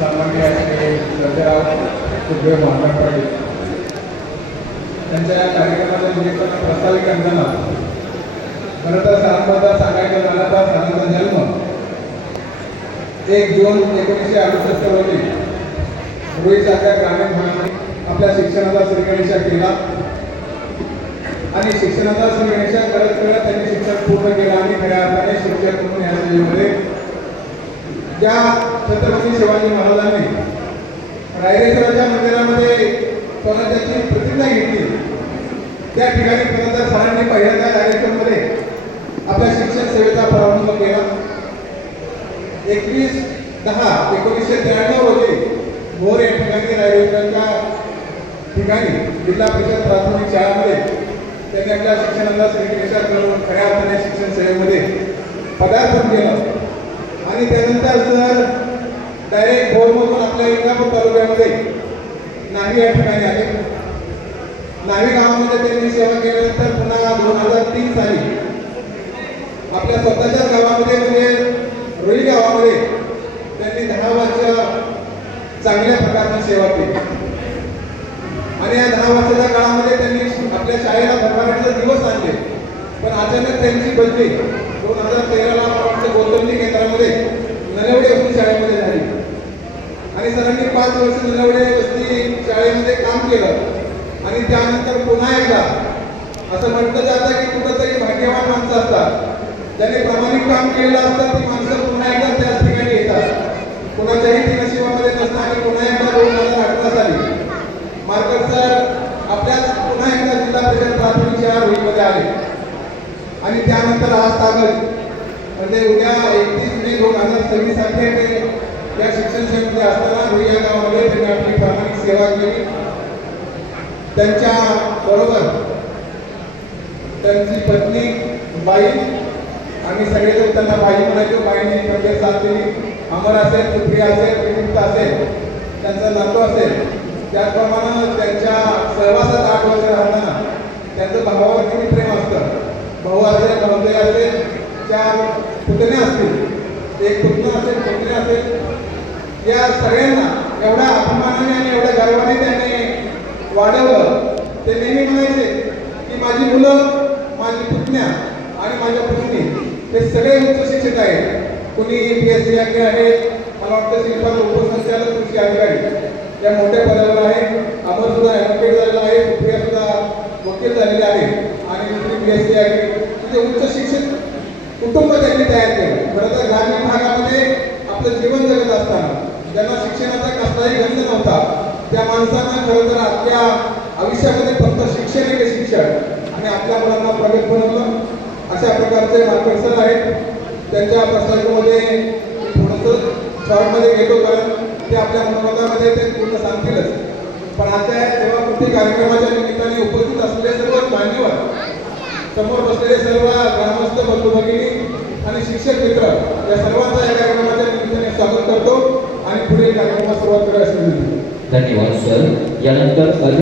सन्माननीय सर्जेराव सुखदेव महाराज पाटील त्यांच्या कार्यक्रमाच्या निमित्तानं प्रस्तावित करताना खरं तर सरांबद्दल सांगायचं झालं तर सरांचा जन्म 1 जून 1968 रोजी रुईसारख्या ग्रामीण भागात आपल्या शिक्षणाचा श्रीगणेशा केला आणि शिक्षणाचा श्रीगणेशा करत त्यांनी शिक्षण पूर्ण केलं आणि खऱ्या अर्थाने शिक्षक म्हणून या सेवेमध्ये ज्या छत्रपती शिवाजी महाराजांनी रायरेश्वराच्या मंदिरामध्ये स्वराज्याची प्रतिज्ञा घेतली त्या ठिकाणी खरं तर सरांनी पहिल्यांदा रायरेश्वरमध्ये आपल्या शिक्षण सेवेचा प्रारंभ केला. 21/10/1993 रोजी भोर या ठिकाणी रायरेश्वरच्या ठिकाणी जिल्हा परिषद प्राथमिक शाळेमध्ये त्यांनी आपल्या शिक्षणाला श्रीगणेशा करून खऱ्या अर्थाने शिक्षण सेवेमध्ये पदार्पण केलं आणि त्यानंतर सर डायरेक्ट भोरमधून आपल्या इंदापूर तालुक्यामध्ये नावी या ठिकाणी आले. नावी गावामध्ये त्यांनी सेवा केल्यानंतर पुन्हा 2003 साली आपल्या स्वतःच्या गावामध्ये म्हणजे रुई गावामध्ये त्यांनी 10 वर्ष चांगल्या प्रकारची सेवा केली आणि या 10 वर्षाच्या काळामध्ये त्यांनी आपल्या शाळेला भरभराटीचे दिवस आणले. पण अचानक त्यांची बदली 2013ला गोंदवली केंद्रामध्ये नलवडे वस्ती शाळेमध्ये झाली आणि सरांनी 5 वर्ष नलवडे वस्ती शाळेमध्ये काम केलं आणि त्यानंतर पुन्हा एकदा असं म्हटलं जातं की कुठंतरी भाग्यवान माणसं असतात ज्याने प्रामाणिक काम केलेलं असतं ती माणसं पुन्हा एकदा त्याच ठिकाणी येतात. कुणाच्याही ती नशिबामध्ये नसतं आणि पुन्हा एकदा 2018 साली मार्कर सर आपल्याच पुन्हा एकदा जिल्हा परिषद प्राथमिक शाळा रुईमध्ये आले आणि त्यानंतर आज तागद म्हणजे उद्या 31 मे 2026 साठी ते या शिक्षण सेवेमध्ये असताना रुई या गावामध्ये त्यांनी आपली प्रामाणिक सेवा केली. त्यांच्या बरोबर त्यांची पत्नी बाई आम्ही सगळेजण त्यांना बाई म्हणायचो. बाईने प्रत्येक साथ दिली. अमर असेल, सुप्रिया असेल, विमुक्त असेल, त्यांचा नातू असेल, त्याचप्रमाणे त्यांच्या सहवासात 8 वर्ष राहताना त्यांचं भावावर किती प्रेम असतं. भाऊ असेल, भाऊजाई असेल, 4 पुतणे असतील, 1 पुतणा असेल, पुतणे असेल, या सगळ्यांना एवढ्या अभिमानाने आणि एवढ्या गर्वाने त्यांनी वाढवलं. ते नेहमी म्हणायचे की माझी मुलं, माझी पुतण्या आणि माझ्या पुतणी हे सगळे उच्च शिक्षित आहेत. कुणी PhD आहेत, मला वाटतं श्रीपाद उपसंचालक कृषी अधिकारी या मोठ्या पदावर आहे. अमर सुद्धा ॲडव्होकेट झालेला आहे, सुप्रिया सुद्धा वकील झालेले आहे आणि दुसरी PhD आहे. म्हणजे उच्च शिक्षित कुटुंब त्यांनी तयार केलं. खरं तर ग्रामीण भागामध्ये आपलं जीवन जगत असताना ज्यांना शिक्षणाचा कसलाही गंध नव्हता त्या माणसांना खरं तर आपल्या आयुष्यामध्ये फक्त शिक्षण आहे शिक्षण आणि आपल्या मुलांना प्रगत बनवलं. अशा प्रकारचे मार्कर सर आहेत. त्यांच्या प्रसंगामध्ये थोडंसं शॉर्टमध्ये घेतो कारण ते आपल्या मनोगतामध्ये ते पूर्ण सांगतीलच. पण आजच्या सेवाकृती कार्यक्रमाच्या निमित्ताने उपस्थित असलेले सर्व मान्यवर, समोर बसलेले सर्व ग्रामस्थ बंधू भगिनी आणि शिक्षक मित्र या सर्वांचा या कार्यक्रमाच्या निमित्ताने स्वागत करतो आणि पुढील कार्यक्रमास सुरुवात करायला. धन्यवाद सर. यानंतर